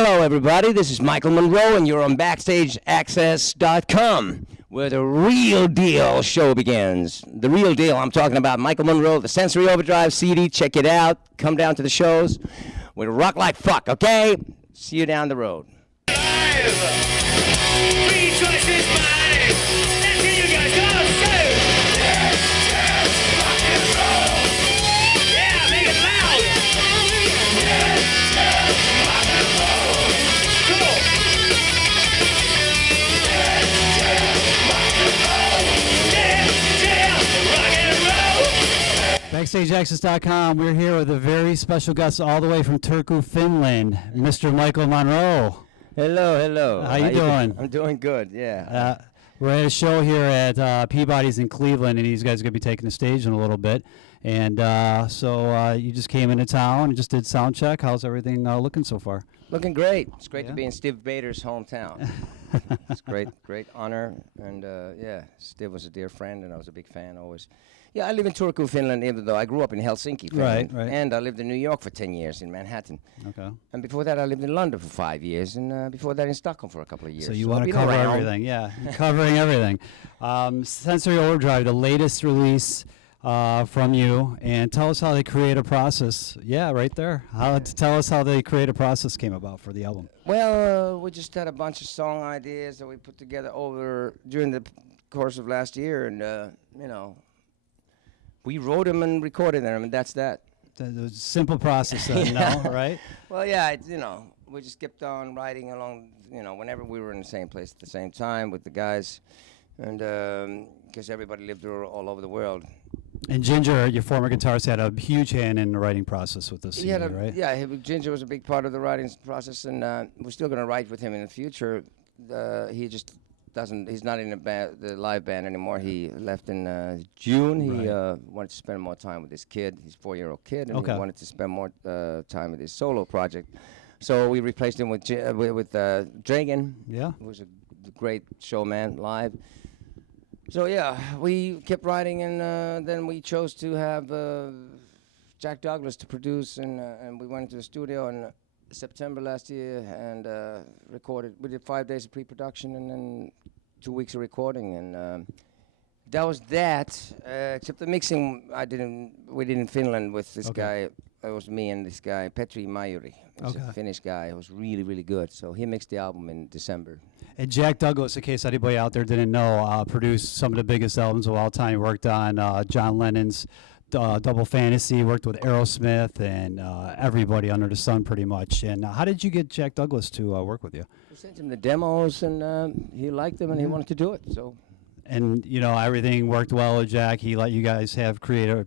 Hello, everybody. This is Michael Monroe, and you're on BackstageAxxess.com, where the real deal show begins. The real deal. I'm talking about Michael Monroe, the Sensory Overdrive CD. Check it out. Come down to the shows. We rock like fuck, okay? See you down the road. Free choices mine. Let's hear you guys go. Rock and roll. Yeah, make it loud. Rock and roll. Cool. Rock and roll. BackstageAxxess.com. We're here with a very special guest all the way from Turku, Finland, Mr. Michael Monroe. Hello, hello. How you doing? I'm doing good, yeah. We're at a show here at Peabody's in Cleveland, and these guys are going to be taking the stage in a little bit. And so you just came into town and just did sound check. How's everything looking so far? Looking great. It's great Yeah. to be in Steve Bader's hometown. It's great honor. And yeah, Steve was a dear friend, and I was a big fan always. Yeah, I live in Turku, Finland, even though I grew up in Helsinki, Finland. Right. And I lived in New York for 10 years in Manhattan. Okay. And before that, I lived in London for 5 years, and before that in Stockholm for a couple of years. So you want I've to been cover around. everything. Yeah, you're covering everything. Sensory Overdrive, the latest release from you. And tell us how the creative process, right there. Tell us how the creative process came about for the album. Well, we just had a bunch of song ideas that we put together during the course of last year, and, we wrote them and recorded them, and that's that. The simple process, then, no, right? Well, yeah, we just kept on writing along, whenever we were in the same place at the same time with the guys, and because everybody lived all over the world. And Ginger, your former guitarist, had a huge hand in the writing process with this CD, right? Yeah, Ginger was a big part of the writing process, and we're still going to write with him in the future. He just he's not in the live band anymore. He left in June. He wanted to spend more time with his kid, his 4-year-old kid, and he wanted to spend more time with his solo project. So we replaced him with Dragan, who's a great showman live. So yeah, we kept writing, and then we chose to have Jack Douglas to produce, and we went into the studio in September last year and recorded. We did 5 days of pre-production and then 2 weeks of recording, and that was that. Except the mixing, we did in Finland with this guy. It was me and this guy, Petri Majuri. He's a Finnish guy. It was really, really good. So he mixed the album in December. And Jack Douglas, in case anybody out there didn't know, produced some of the biggest albums of all time. He worked on John Lennon's Double Fantasy, worked with Aerosmith and everybody under the sun pretty much. And how did you get Jack Douglas to work with you? We sent him the demos, and he liked them, and he wanted to do it. So. And everything worked well with Jack. He let you guys have creative,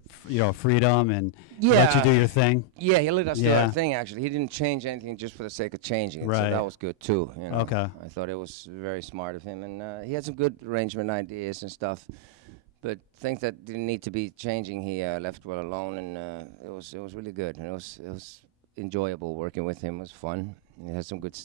freedom, and let you do your thing. Yeah, he let us do our thing. Actually, he didn't change anything just for the sake of changing it. Right. So that was good too. Okay. I thought it was very smart of him, and he had some good arrangement ideas and stuff. But things that didn't need to be changing, he left well alone, and it was really good. And it was enjoyable working with him. It was fun. He had some good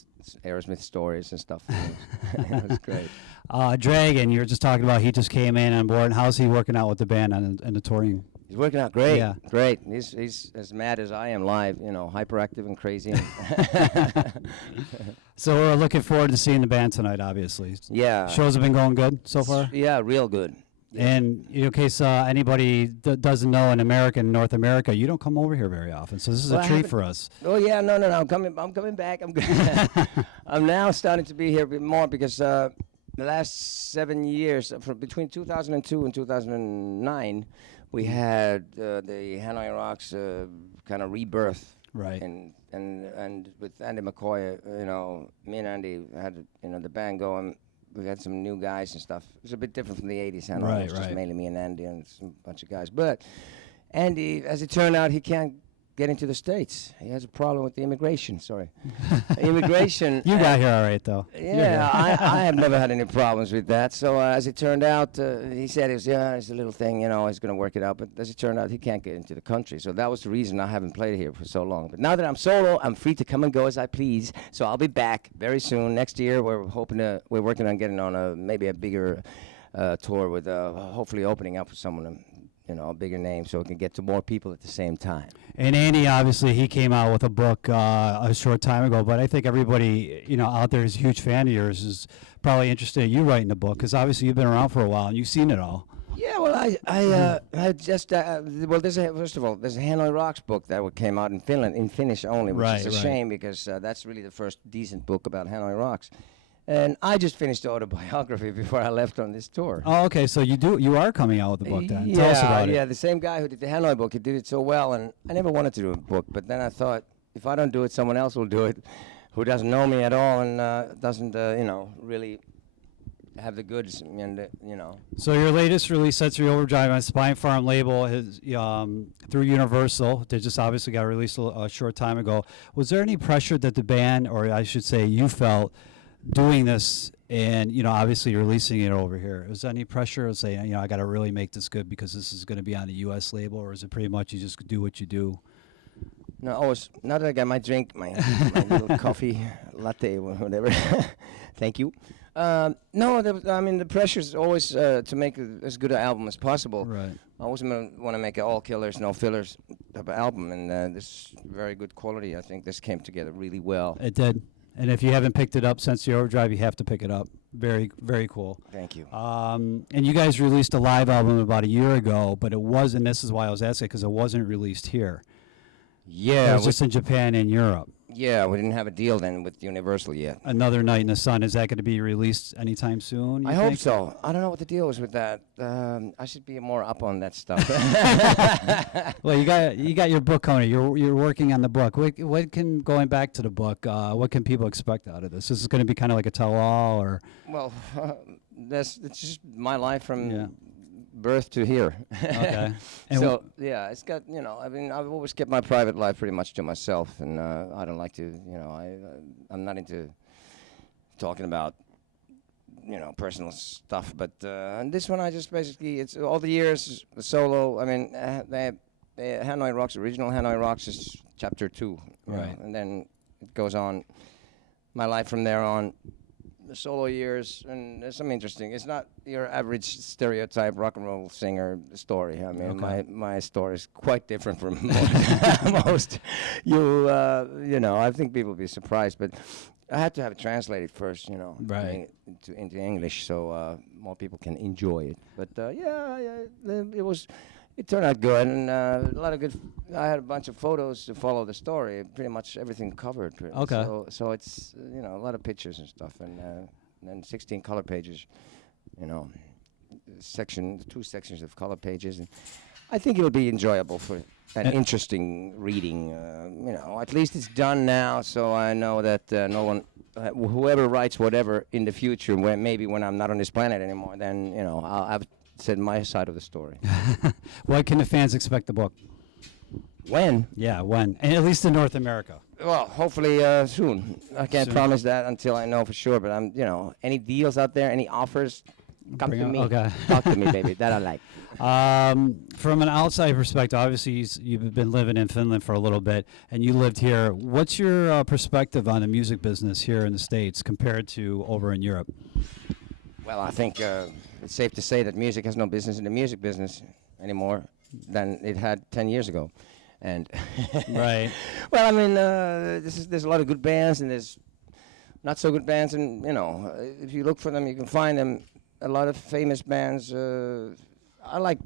Aerosmith stories and stuff. It was great. Dragan, you were just talking about, he just came in on board. And how's he working out with the band and the touring? He's working out great. Yeah. Great. He's as mad as I am live, hyperactive and crazy. So we're looking forward to seeing the band tonight, obviously. Yeah. Shows have been going good so far? Yeah, real good. And in case anybody doesn't know, in North America, you don't come over here very often. So this is a treat for us. Oh yeah, no, I'm coming back. I'm now starting to be here a bit more because the last 7 years, between 2002 and 2009, we had the Hanoi Rocks kind of rebirth. Right. And with Andy McCoy, me and Andy had the band going. We had some new guys and stuff. It was a bit different from the 80s. It was just mainly me and Andy and some bunch of guys. But Andy, as it turned out, he can't get into the States. He has a problem with the immigration. Immigration. You got here all right, though. Yeah, I have never had any problems with that. So as it turned out, he said it's a little thing, he's going to work it out. But as it turned out, he can't get into the country. So that was the reason I haven't played here for so long. But now that I'm solo, I'm free to come and go as I please. So I'll be back very soon. Next year, we're working on getting on maybe a bigger tour with hopefully opening up for someone a bigger name, so it can get to more people at the same time. And Andy, obviously, he came out with a book a short time ago, but I think everybody, out there is a huge fan of yours, is probably interested in you writing the book, because obviously you've been around for a while and you've seen it all. Yeah, well, I just first of all, there's a Hanoi Rocks book that came out in Finland in Finnish only, which is a shame because that's really the first decent book about Hanoi Rocks. And I just finished the autobiography before I left on this tour. Oh, okay. So you are coming out with a book then. Tell us about it. Yeah, the same guy who did the Hanoi book, he did it so well, and I never wanted to do a book, but then I thought, if I don't do it, someone else will do it, who doesn't know me at all and doesn't, really have the goods, and So your latest release, Sensory Overdrive, on Spine Farm label, is through Universal. They just obviously got released a short time ago. Was there any pressure that the band, or I should say you felt, doing this and, obviously releasing it over here? Was there any pressure of saying, I got to really make this good because this is going to be on the U.S. label, or is it pretty much you just do what you do? No, always. Now that I got my drink, my little coffee latte, whatever. Thank you. No, the pressure is always to make as good an album as possible. Right. I always want to make an all killers, no fillers type of album, and this very good quality. I think this came together really well. It did. And if you haven't picked it up since the Overdrive, you have to pick it up. Very, very cool. Thank you. And you guys released a live album about a year ago, but it wasn't, this is why I was asking, because it wasn't released here. Yeah. It was just in Japan and Europe. Yeah, we didn't have a deal then with Universal yet. Another Night in the Sun, is that going to be released anytime soon? I hope so. I don't know what the deal was with that. I should be more up on that stuff. Well, you got your book coming. You're working on the book. What can, going back to the book, what can people expect out of this? Is this going to be kind of like a tell-all, or? Well, it's just my life from birth to here. Okay. And so it's got I've always kept my private life pretty much to myself, and I don't like to I'm not into talking about personal stuff, but and this one I just basically, it's all the years solo. I mean, Hanoi Rocks, original Hanoi Rocks is chapter 2, right, and then it goes on my life from there on. The solo years, and there's some interesting. It's not your average stereotype rock and roll singer story. I mean, my story is quite different from most. I think people will be surprised, but I had to have it translated first, right, into English, so more people can enjoy it. But it turned out good, and a lot of good. I had a bunch of photos to follow the story. Pretty much everything covered. Okay. So it's a lot of pictures and stuff, and then 16 color pages. Two sections of color pages, and I think it'll be enjoyable for an interesting reading. At least it's done now, so I know that no one, whoever writes whatever in the future, when I'm not on this planet anymore, then I've said my side of the story. What can the fans expect the book? When? Yeah, when? And at least in North America. Well, hopefully soon. I can't promise that until I know for sure, but any deals out there, any offers, come to me. Okay. Talk to me, baby. That I like. From an outside perspective, obviously you've been living in Finland for a little bit, and you lived here. What's your perspective on the music business here in the States compared to over in Europe? Well, I think it's safe to say that music has no business in the music business anymore than it had 10 years ago. And right. Well, I mean, there's a lot of good bands, and there's not so good bands, and if you look for them, you can find them. A lot of famous bands. I like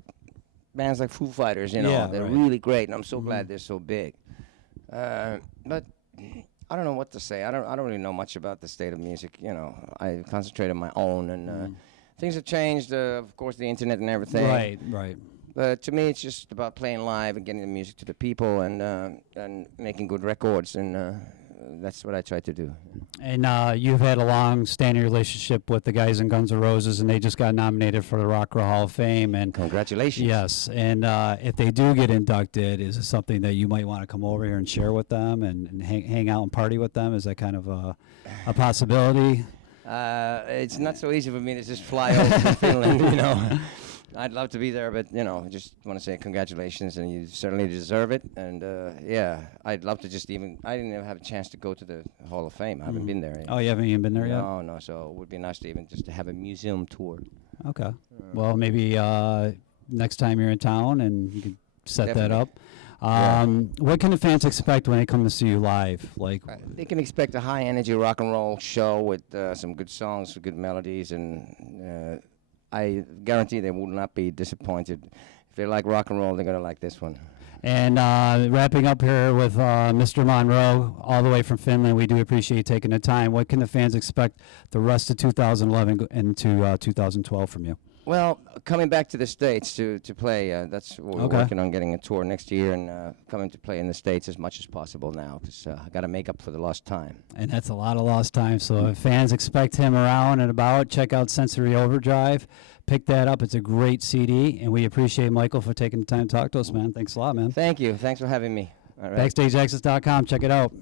bands like Foo Fighters. They're really great, and I'm so glad they're so big. But I don't know what to say. I don't really know much about the state of music. I concentrate on my own, and things have changed. Of course, the internet and everything. Right. But to me, it's just about playing live and getting the music to the people, and making good records, and that's what I try to do. And you've had a long-standing relationship with the guys in Guns N' Roses, and they just got nominated for the Rock and Roll Hall of Fame. And congratulations. Yes, and if they do get inducted, is it something that you might want to come over here and share with them and hang out and party with them? Is that kind of a possibility? It's not so easy for me to just fly over to Finland, I'd love to be there, but I just want to say congratulations, and you certainly deserve it. And I'd love to I didn't even have a chance to go to the Hall of Fame. I haven't been there yet. Oh, you haven't even been there yet? No. So it would be nice to even just to have a museum tour. Okay. Well, maybe next time you're in town, and you can set that Definitely. up. What can the fans expect when they come to see you live? Like, They can expect a high-energy rock and roll show with some good songs, good melodies, and I guarantee they will not be disappointed. If they like rock and roll, they're going to like this one. and wrapping up here with Mr. Monroe, all the way from Finland, we do appreciate you taking the time. What can the fans expect the rest of 2011 into 2012 from you? Well, coming back to the States to play, that's what we're Okay. working on, getting a tour next year and coming to play in the States as much as possible now, because I got to make up for the lost time. And that's a lot of lost time. So if fans expect him around and about, check out Sensory Overdrive. Pick that up. It's a great CD, and we appreciate Michael for taking the time to talk to us, man. Thanks a lot, man. Thank you. Thanks for having me. All right. BackstageAxxess.com. Check it out.